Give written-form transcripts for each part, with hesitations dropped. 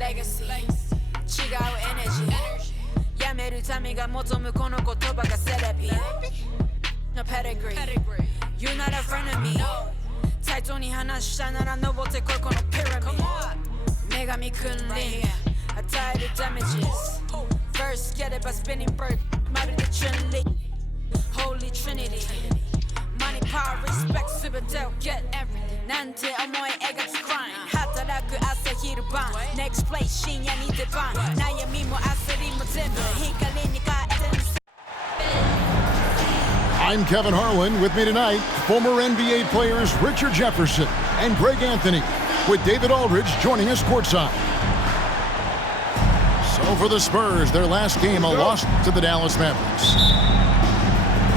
legacy 違うエネジーやめる民が望むこの言葉がセレビ No pedigree You're not a friend of me 対等に話したなら登ってこいこのピラミッド女神君臨与えるダメージ First get it by spinning bird まるでTrinity Holy Trinity Money, power, respect 全てを get everything なんて思い描き grind 働く朝昼晩 Next place 深夜に出番悩みも焦りも全部光に変えてみせ I'm Kevin Harlan. With me tonight, former NBA players Richard Jefferson and Greg Anthony, with David Aldridge joining us courtside. So for the Spurs, their last game, a loss to the Dallas Mavericks.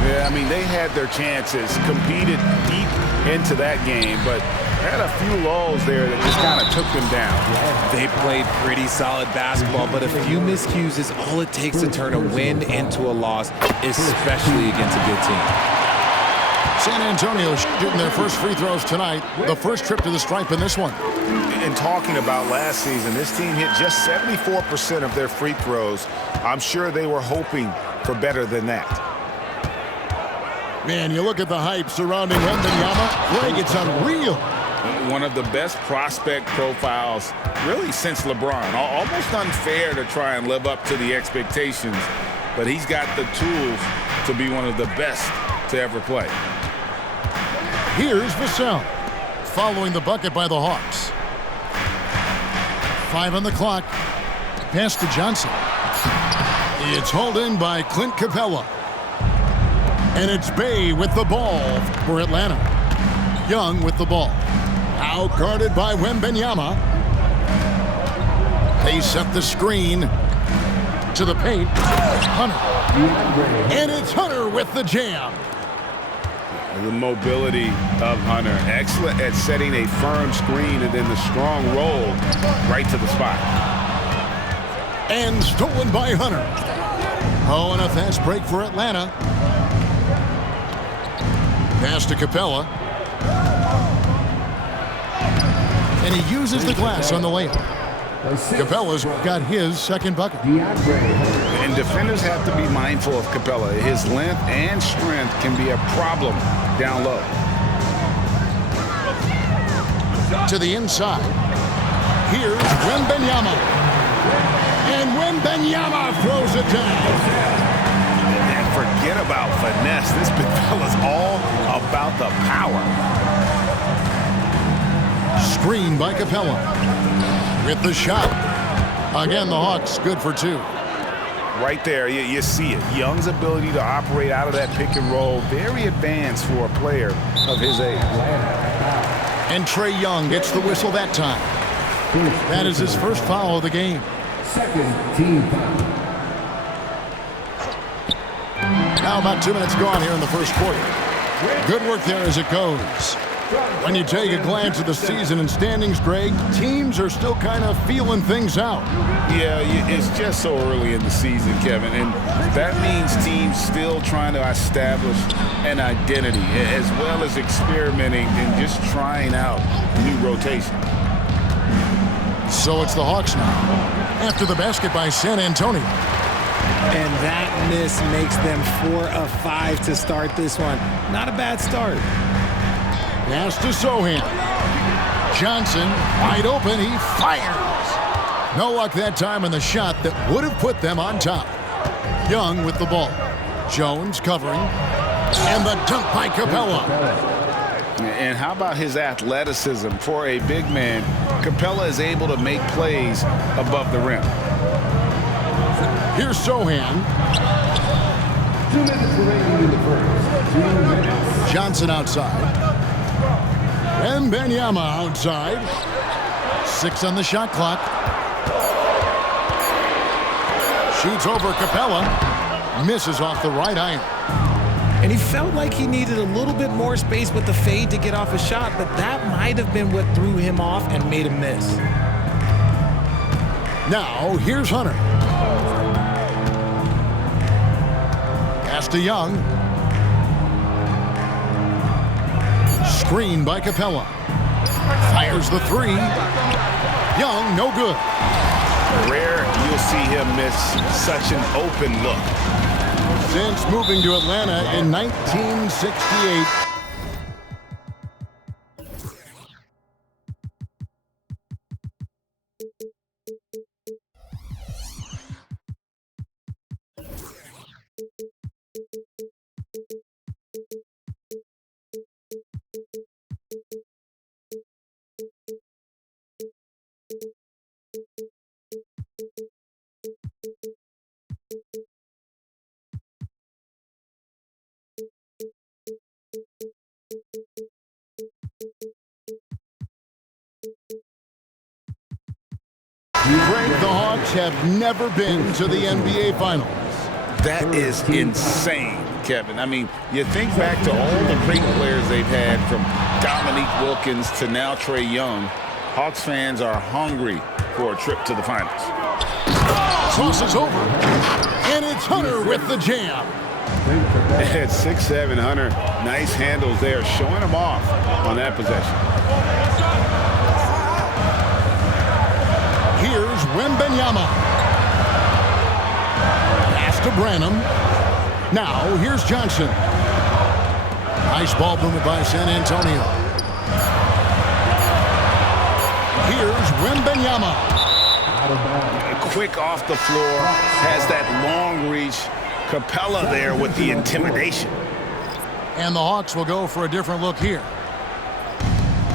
Yeah, I mean, they had their chances, competed deep into that game, but had a few lulls there that just kind of took them down. They played pretty solid basketball, but a few miscues is all it takes to turn a win into a loss, especially against a good team. San Antonio shooting their first free throws tonight, the first trip to the stripe in this one. And talking about last season, this team hit just 74% of their free throws. I'm sure they were hoping for better than that. Man, you look at the hype surrounding Wembanyama. Greg, it's unreal. One of the best prospect profiles really since LeBron. Almost unfair to try and live up to the expectations, but he's got the tools to be one of the best to ever play. Here's Vassell, following the bucket by the Hawks. 5 on the clock. Pass to Johnson. It's hauled in by Clint Capella. And it's Bay with the ball for Atlanta. Young with the ball. Now guarded by Wembanyama. They set the screen to the paint. Hunter. And it's Hunter with the jam. The mobility of Hunter. Excellent at setting a firm screen and then the strong roll right to the spot. And stolen by Hunter. Oh, and a fast break for Atlanta. Pass to Capella. And he uses the glass on the layup. Capella's got his second bucket. And defenders have to be mindful of Capella. His length and strength can be a problem down low. To the inside. Here's Wembanyama. And Wembanyama throws it down. Forget about finesse. This big fella's all about the power. Screen by Capella. With the shot. Again, the Hawks good for 2. Right there, you see it. Young's ability to operate out of that pick and roll, very advanced for a player of his age. And Trae Young gets the whistle that time. That is his first foul of the game. Second team foul. Now about 2 minutes gone here in the first quarter. Good work there as it goes. When you take a glance at the season and standings, Greg, teams are still kind of feeling things out. Yeah, it's just so early in the season, Kevin, and that means teams still trying to establish an identity as well as experimenting and just trying out new rotation. So it's the Hawks now, after the basket by San Antonio. And that miss makes them 4 of 5 to start this one. Not a bad start. Pass to Sohan. Johnson, wide open, he fires. No luck that time on the shot that would have put them on top. Young with the ball. Jones covering. And the dunk by Capella. And how about his athleticism? For a big man, Capella is able to make plays above the rim. Here's Sohan. 2 minutes remaining in the first. 2 minutes. Johnson outside. Wembanyama outside. 6 on the shot clock. Shoots over Capella. Misses off the right iron. And he felt like he needed a little bit more space with the fade to get off a shot, but that might have been what threw him off and made him miss. Now, here's Hunter. Pass to Young. Screen by Capella. Fires the 3. Young, no good. Rare you'll see him miss such an open look. Since moving to Atlanta in 1968, Greg, the Hawks have never been to the NBA Finals. That is insane, Kevin. I mean, you think back to all the great players they've had, from Dominique Wilkins to now Trae Young. Hawks fans are hungry for a trip to the finals. Crosses over, and it's Hunter with the jam. At 6'7", Hunter, nice handles there, showing him off on that possession. Here's Wembenyama. Pass to Branham. Now, here's Johnson. Nice ball movement by San Antonio. Here's Wembenyama. Quick off the floor, has that long reach. Capella there with the intimidation. And the Hawks will go for a different look here.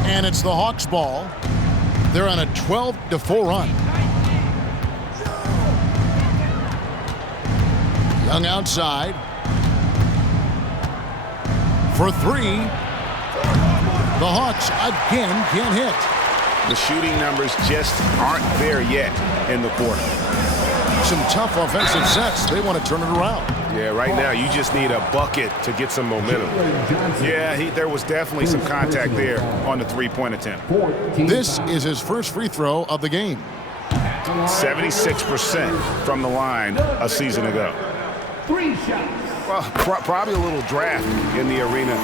And it's the Hawks' ball. They're on a 12-4 run. Young outside. For three. The Hawks again can't hit. The shooting numbers just aren't there yet in the quarter. Some tough offensive sets. They want to turn it around. Yeah, right now you just need a bucket to get some momentum. Yeah, there was definitely some contact there on the three-point attempt. This is his first free throw of the game. 76% from the line a season ago. 3 shots. Well, probably a little draft in the arena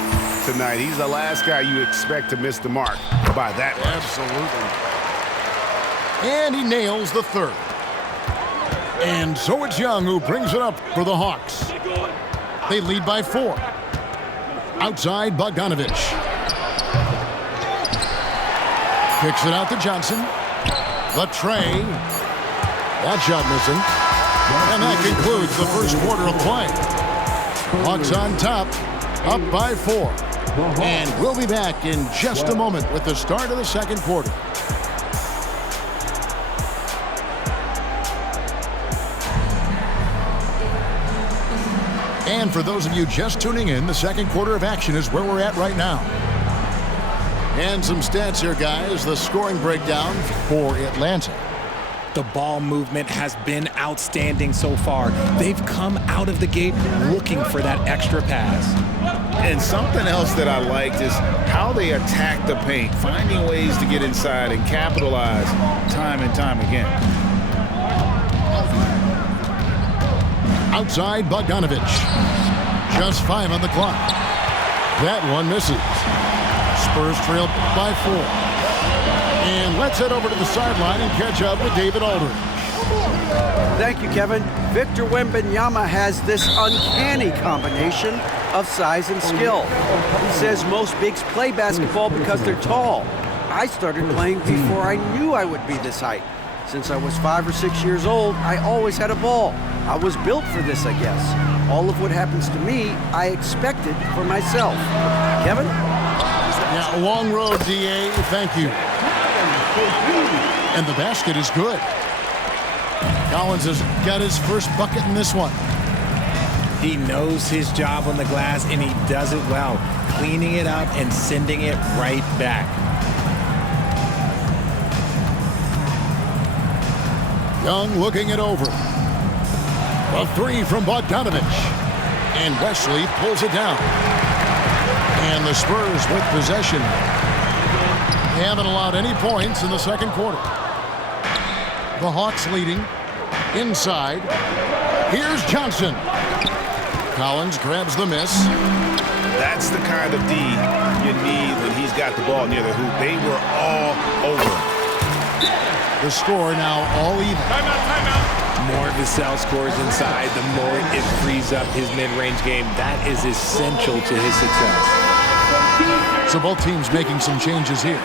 tonight. He's the last guy you expect to miss the mark by that much. Absolutely. And he nails the third. And so it's Young who brings it up for the Hawks. They lead by 4. Outside, Bogdanovich. Kicks it out to Johnson. The tray. That shot missing. And that concludes the first quarter of play. Hawks on top, up by 4. And we'll be back in just a moment with the start of the second quarter. And for those of you just tuning in, the second quarter of action is where we're at right now. And some stats here, guys. The scoring breakdown for Atlanta. The ball movement has been outstanding so far. They've come out of the gate looking for that extra pass. And something else that I liked is how they attack the paint, finding ways to get inside and capitalize time and time again. Outside, Bogdanovich. Just 5 on the clock. That one misses. Spurs trail by 4. And let's head over to the sideline and catch up with David Aldridge. Thank you, Kevin. Victor Wembanyama has this uncanny combination of size and skill. He says most bigs play basketball because they're tall. I started playing before I knew I would be this height. Since I was 5 or 6 years old, I always had a ball. I was built for this, I guess. All of what happens to me, I expected for myself. Kevin? Yeah, a long road, D.A. Thank you. And the basket is good. Collins has got his first bucket in this one. He knows his job on the glass, and he does it well, cleaning it up and sending it right back. Young looking it over. A 3 from Bogdanovich. And Wesley pulls it down. And the Spurs with possession. They haven't allowed any points in the second quarter. The Hawks leading. Inside. Here's Johnson. Collins grabs the miss. That's the kind of D you need when he's got the ball near the hoop. They were all over him. The score now all even. More Vassell scores inside, the more it frees up his mid-range game. That is essential to his success. So both teams making some changes here.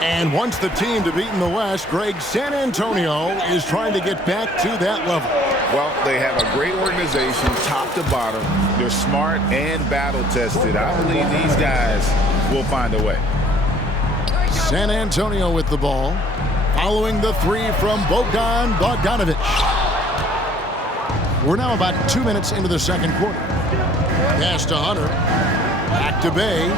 And once the team to beat in the West, Greg, San Antonio is trying to get back to that level. Well, they have a great organization, top to bottom. They're smart and battle-tested. I believe these guys will find a way. San Antonio with the ball, following the three from Bogdanovic. We're now about 2 minutes into the second quarter. Pass to Hunter. Back to Bay.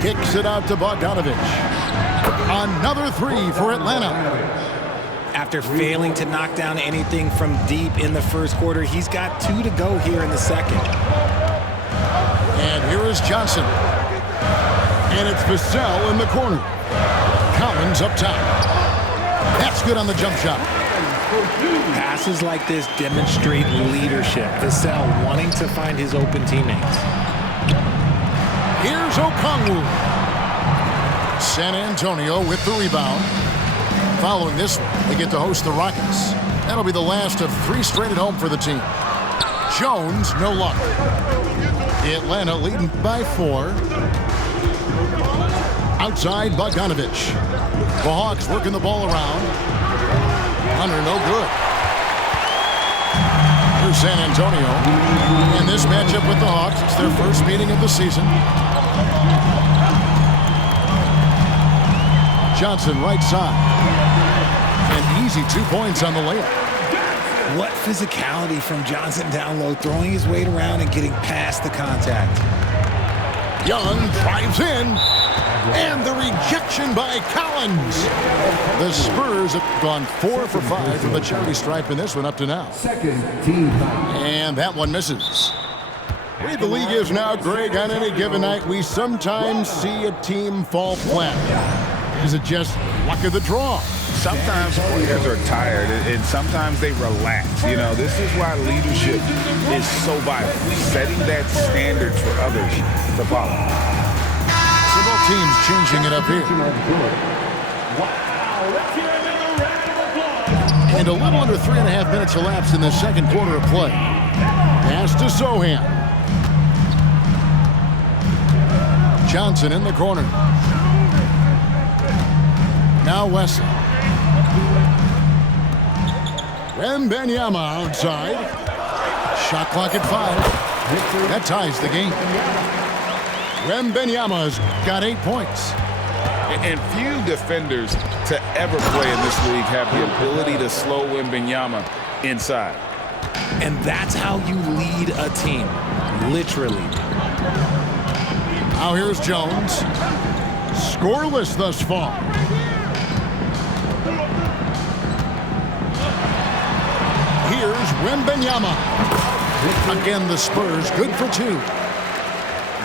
Kicks it out to Bogdanovic. Another three for Atlanta. After failing to knock down anything from deep in the first quarter, he's got 2 to go here in the second. And here is Johnson. And it's Vassell in the corner. Collins up top. That's good on the jump shot. Passes like this demonstrate leadership. Vassell wanting to find his open teammates. Here's Okongwu. San Antonio with the rebound. Following this, they get to host the Rockets. That'll be the last of 3 straight at home for the team. Jones, no luck. Atlanta leading by 4. Outside, Bogdanovic. The Hawks working the ball around. Hunter, no good. Here's San Antonio. In this matchup with the Hawks, it's their first meeting of the season. Johnson, right side. An easy 2 points on the layup. What physicality from Johnson down low, throwing his weight around and getting past the contact. Young drives in. And the rejection by Collins. The Spurs have gone 4 for 5 from the charity stripe in this one up to now. Second team foul. And that one misses. The way the league is now, Greg, on any given night, we sometimes see a team fall flat. Is it just luck of the draw? Sometimes players are tired, and sometimes they relax. You know, this is why leadership is so vital. Setting that standard for others to follow. So both teams changing it up here. And a little under 3.5 minutes elapsed in the second quarter of play. Pass to Sohan. Johnson in the corner. Now Wesley. Wembenyama outside. Shot clock at 5. That ties the game. Wembenyama's got 8 points. And few defenders to ever play in this league have the ability to slow Wembenyama inside. And that's how you lead a team, literally. Now here's Jones. Scoreless thus far. Here's Wembenyama. Again, the Spurs good for 2.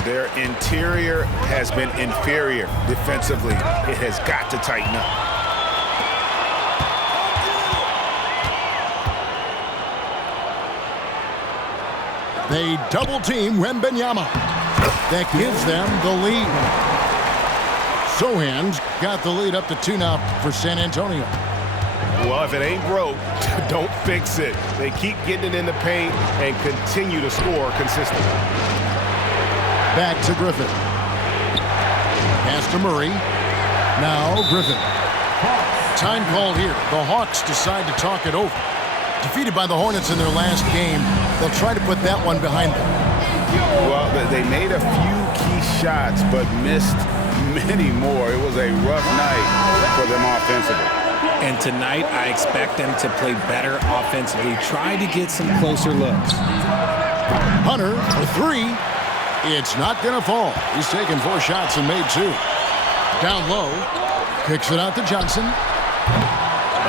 Their interior has been inferior defensively. It has got to tighten up. They double team Wembenyama. That gives them the lead. Sohan's got the lead up to 2 now for San Antonio. Well, if it ain't broke, don't fix it. They keep getting it in the paint and continue to score consistently. Back to Griffin. Pass to Murray. Now Griffin. Time called here. The Hawks decide to talk it over. Defeated by the Hornets in their last game, they'll try to put that one behind them. Well, they made a few key shots, but missed many more. It was a rough night for them offensively. And tonight, I expect them to play better offensively. Try to get some closer looks. Hunter for 3. It's not going to fall. He's taken 4 shots and made 2. Down low. Kicks it out to Johnson.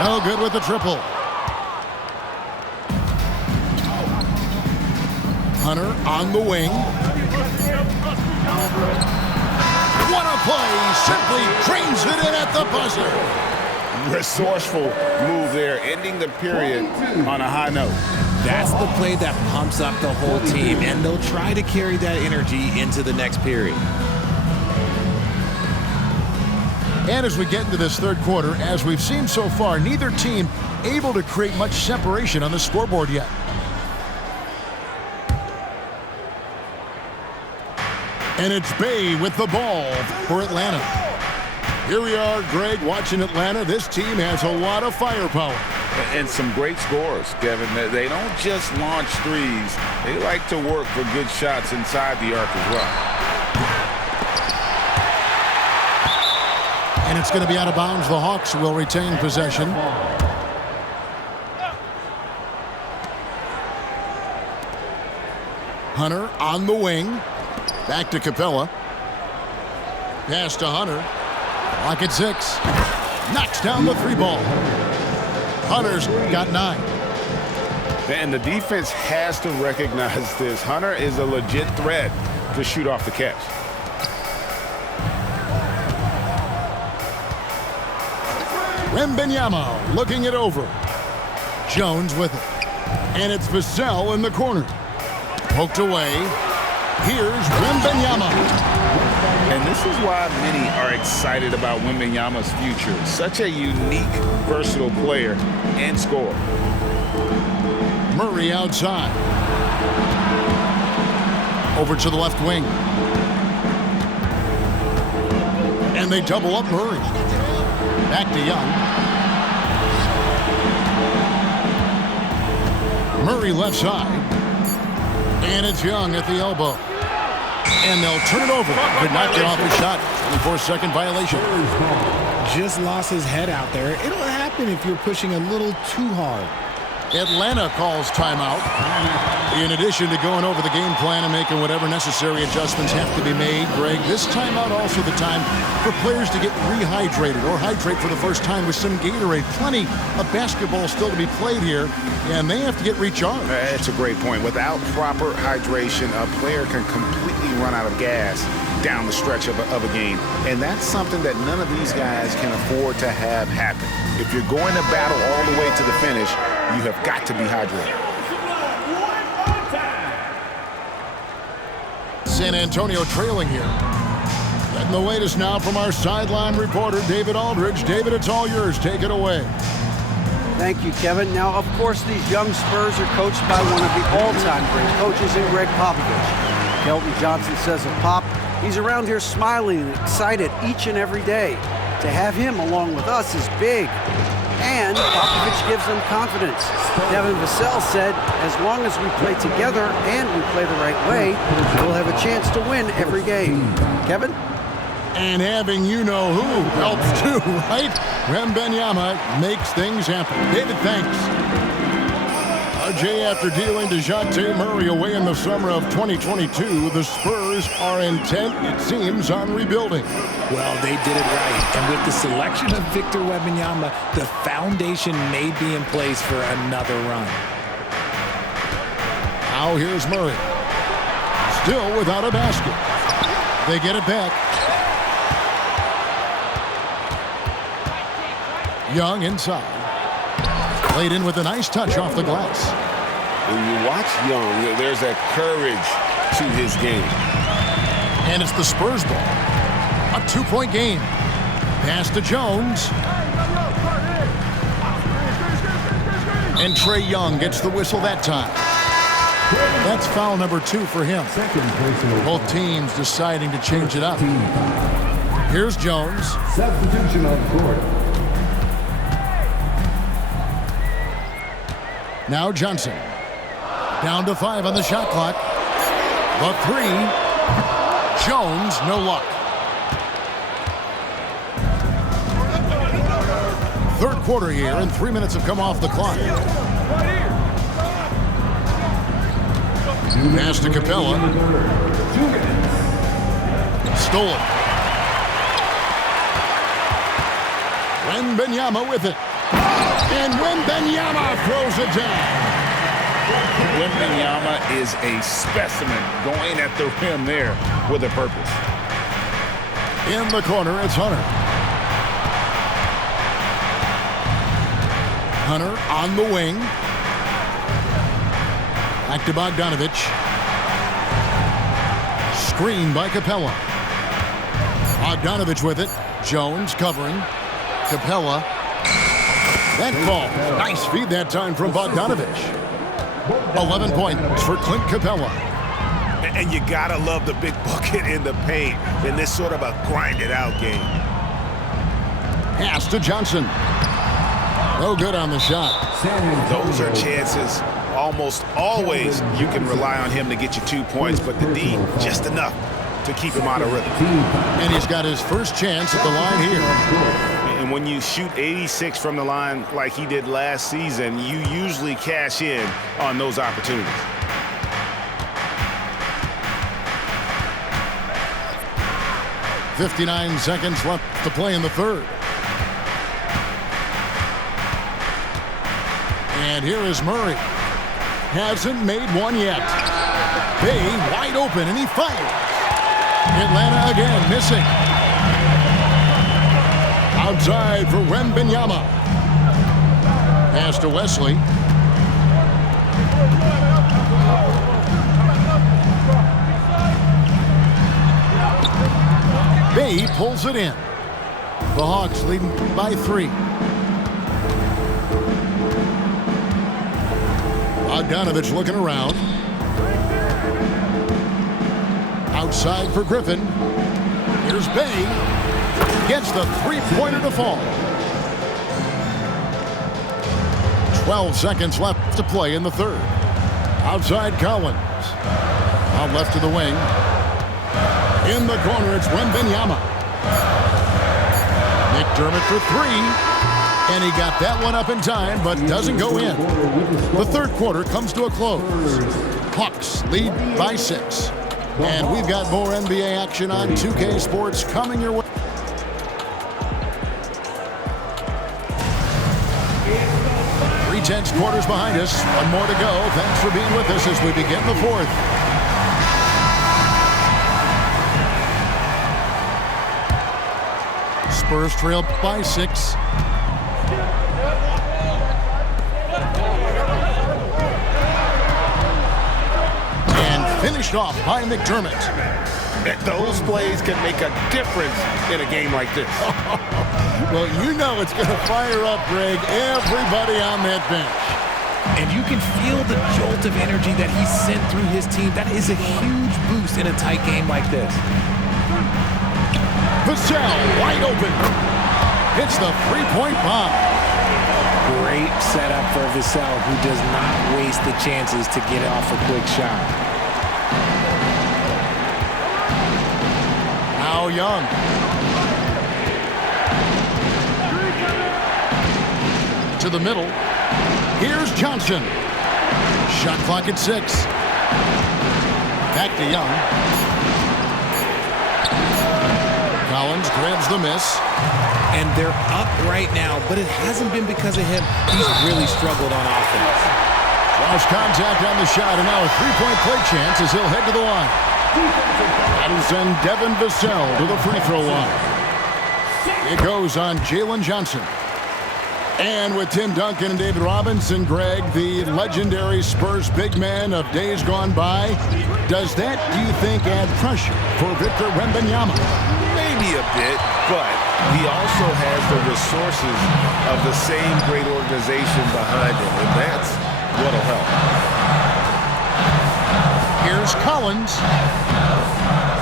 No good with the triple. Hunter on the wing. What a play. Simply drains it in at the buzzer. resourceful move there, ending the period on a high note. That's the play that pumps up the whole team, and they'll try to carry that energy into the next period. And as we get into this third quarter, as we've seen so far, neither team able to create much separation on the scoreboard yet. And it's Bay with the ball for Atlanta. Here we are, Greg, watching Atlanta. This team has a lot of firepower. And some great scores, Kevin. They don't just launch threes. They like to work for good shots inside the arc as well. And it's going to be out of bounds. The Hawks will retain possession. Hunter on the wing. Back to Capella. Pass to Hunter. Clock at 6. Knocks down the 3 ball. Hunter's got 9. And the defense has to recognize this. Hunter is a legit threat to shoot off the catch. Wemby looking it over. Jones with it. And it's Vassell in the corner. Poked away. Here's Wembanyama. And this is why many are excited about Wembanyama's future. Such a unique, versatile player and scorer. Murray outside. Over to the left wing. And they double up Murray. Back to Young. Murray left side. And it's Young at the elbow. And they'll turn it over. Could not get off the shot. 24-second violation. Just lost his head out there. It'll happen if you're pushing a little too hard. Atlanta calls timeout. In addition to going over the game plan and making whatever necessary adjustments have to be made, Greg, this timeout also the time for players to get rehydrated or hydrate for the first time with some Gatorade. Plenty of basketball still to be played here, and they have to get recharged. That's a great point. Without proper hydration, a player can completely run out of gas down the stretch of a game. And that's something that none of these guys can afford to have happen. If you're going to battle all the way to the finish, you have got to be hydrated. San Antonio trailing here. Getting the latest now from our sideline reporter, David Aldridge. David, it's all yours. Take it away. Thank you, Kevin. Now, of course, these young Spurs are coached by one of the all-time great coaches in Greg Popovich. Kelton Johnson says of Pop, he's around here smiling and excited each and every day. To have him along with us is big. And Popovich gives them confidence. Devin Vassell said, as long as we play together and we play the right way, we'll have a chance to win every game. Kevin? And having you-know-who helps too, right? Wembanyama makes things happen. David, thanks. Jay, after dealing DeJounte Murray away in the summer of 2022, the Spurs are intent, it seems, on rebuilding. Well, they did it right. And with the selection of Victor Wembanyama, the foundation may be in place for another run. Now here's Murray. Still without a basket. They get it back. Young inside. Played in with a nice touch off the glass. When you watch Young, there's a courage to his game. And it's the Spurs ball. A 2-point game. Pass to Jones. And Trae Young gets the whistle that time. That's foul number 2 for him. Both teams deciding to change it up. Here's Jones. Substitution on court. Now Johnson. Down to 5 on the shot clock. The 3. Jones, no luck. Third quarter here, and 3 minutes have come off the clock. Pass to Capella. Stolen. Wembanyama with it. And Wembanyama throws it down. Wembanyama is a specimen going at the rim there with a purpose. In the corner, it's Hunter. Hunter on the wing. Back to Bogdanovich. Screen by Capella. Bogdanovich with it. Jones covering. Capella. That ball. Nice feed that time from Bogdanovich. 11 points for Clint Capella. And you gotta love the big bucket in the paint in this sort of a grinded-out game. Pass to Johnson. No good on the shot. Those are chances. Almost always you can rely on him to get you 2 points, but the D, just enough to keep him out of rhythm. And he's got his first chance at the line here. And when you shoot 86 from the line like he did last season, you usually cash in on those opportunities. .59 seconds left to play in the third. And here is Murray. Hasn't made one yet. Bay wide open, and he fires. Atlanta again missing. Outside for Wembanyama. Pass to Wesley. Bay pulls it in. The Hawks leading by 3. Bogdanovich looking around. Outside for Griffin. Here's Bay. Gets the three-pointer to fall. 12 seconds left to play in the third. Outside Collins. Out left to the wing. In the corner, it's Wembanyama. McDermott for 3. And he got that one up in time, but doesn't go in. The third quarter comes to a close. Hawks lead by 6. And we've got more NBA action on 2K Sports coming your way. Three-tenths quarters behind us. One more to go. Thanks for being with us as we begin the fourth. Spurs trail by 6. Finished off by McDermott. Those plays can make a difference in a game like this. Well, you know it's going to fire up, Greg, everybody on that bench. And you can feel the jolt of energy that he sent through his team. That is a huge boost in a tight game like this. Vassell wide open. Hits the three-point bomb. Great setup for Vassell, who does not waste the chances to get off a quick shot. Now Young. To the middle. Here's Johnson. Shot clock at 6. Back to Young. Collins grabs the miss. And they're up right now, but it hasn't been because of him. He's really struggled on offense. Lost contact on the shot, and now a three-point play chance as he'll head to the line. That'll send Devin Vassell to the free throw line. It goes on Jalen Johnson. And with Tim Duncan and David Robinson, Greg, the legendary Spurs big man of days gone by, does that, do you think, add pressure for Victor Wembanyama? Maybe a bit, but he also has the resources of the same great organization behind him, and that's what'll help. Here's Collins.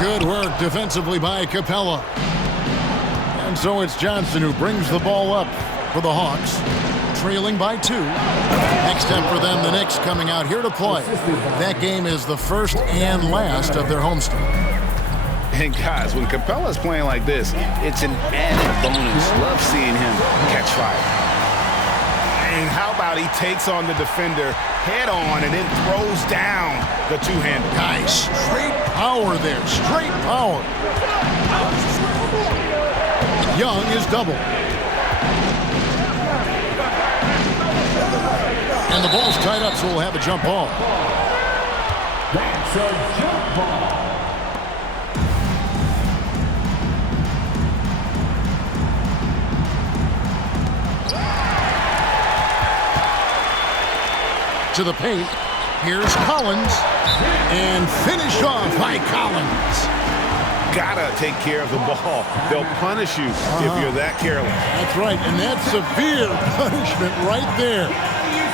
Good work defensively by Capella. And so it's Johnson who brings the ball up for the Hawks, trailing by 2. Next step for them, the Knicks coming out here to play. That game is the first and last of their homestand. And guys, when Capella's playing like this, it's an added bonus. Love seeing him catch fire. And how about he takes on the defender head on and then throws down the two-hander. Guys, straight power there, straight power. Young is double. And the ball's tied up, so we'll have a jump ball. That's a jump ball. to the paint. Here's Collins. And finished off by Collins. Gotta take care of the ball. They'll punish you if you're that careless. That's right, and that's severe punishment right there.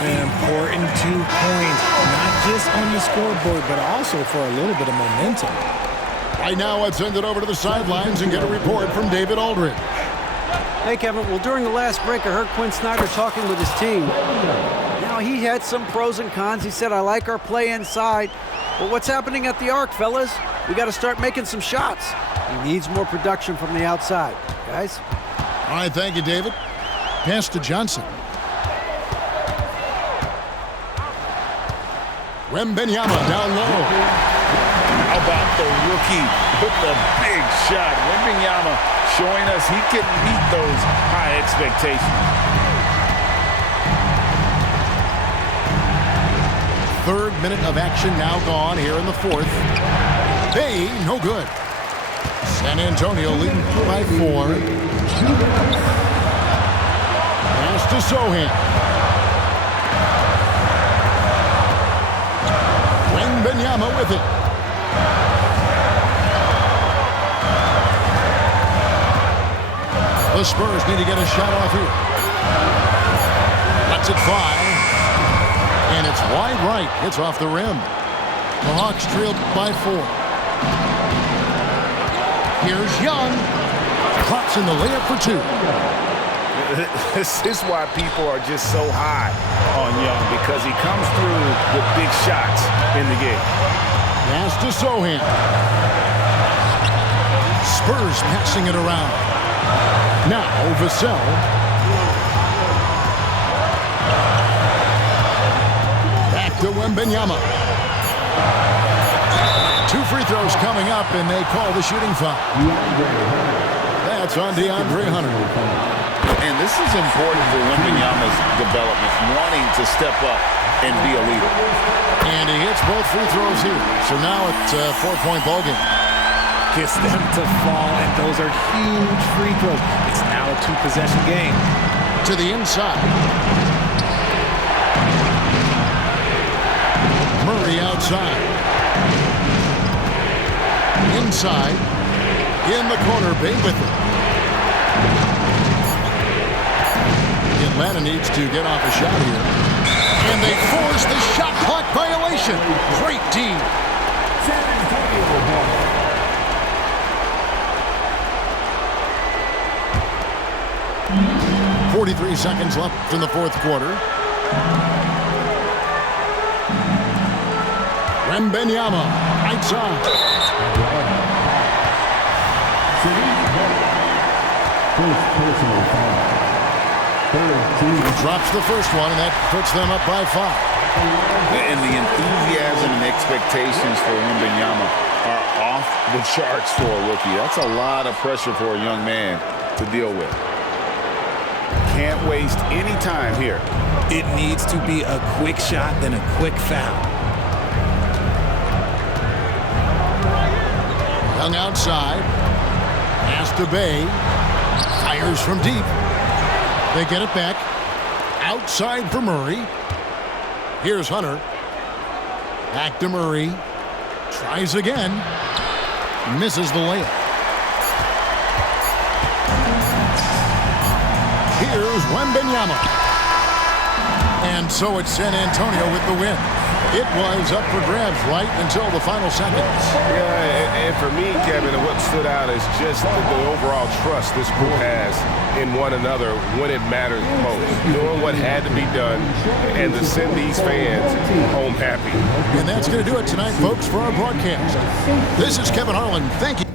An important 2 points, not just on the scoreboard, but also for a little bit of momentum. Right now, let's send it over to the sidelines and get a report from David Aldridge. Hey, Kevin. Well, during the last break, I heard Quinn Snyder talking with his team. Now, he had some pros and cons. He said, I like our play inside. But what's happening at the arc, fellas? We got to start making some shots. He needs more production from the outside, guys. All right, thank you, David. Pass to Johnson. Wembenyama down low. How about the rookie with the big shot? Wembenyama showing us he can meet those high expectations. Third minute of action now gone here in the fourth. Bay, no good. San Antonio leading by 4. Pass to Sohan. Wembenyama with it. The Spurs need to get a shot off here. Lets it fly. And it's wide right. It's off the rim. The Hawks trailed by 4. Here's Young. Clocks in the layup for 2. This is why people are just so high on Young, because he comes through with big shots in the game. Pass to Sohan. Spurs passing it around. Now Vassell. Back to Wembenyama. 2 free throws coming up, and they call the shooting foul. That's on DeAndre Hunter. And this is important for Wembenyama's development, wanting to step up and be a leader. And he hits both free throws here. So now it's a 4-point ball game. Gets them to fall, and those are huge free throws. It's now a 2-possession game. To the inside. Murray outside. Inside. In the corner, Bay with it. Atlanta needs to get off a shot here. And they force the shot clock violation. Great team. 43 seconds left in the fourth quarter. Wembenyama, right side. Drops the first one, and that puts them up by 5. And the enthusiasm and expectations for Wembenyama are off the charts for a rookie. That's a lot of pressure for a young man to deal with. Can't waste any time here. It needs to be a quick shot, then a quick foul. Young outside. Pass to Bay. Fires from deep. They get it back. Outside for Murray. Here's Hunter. Back to Murray. Tries again. Misses the layup. Here's Wembenyama. And so it's San Antonio with the win. It was up for grabs right until the final seconds. Yeah, and for me, Kevin, what stood out is just the overall trust this group has in one another when it matters most. Doing what had to be done and to send these fans home happy. And that's going to do it tonight, folks, for our broadcast. This is Kevin Harlan. Thank you.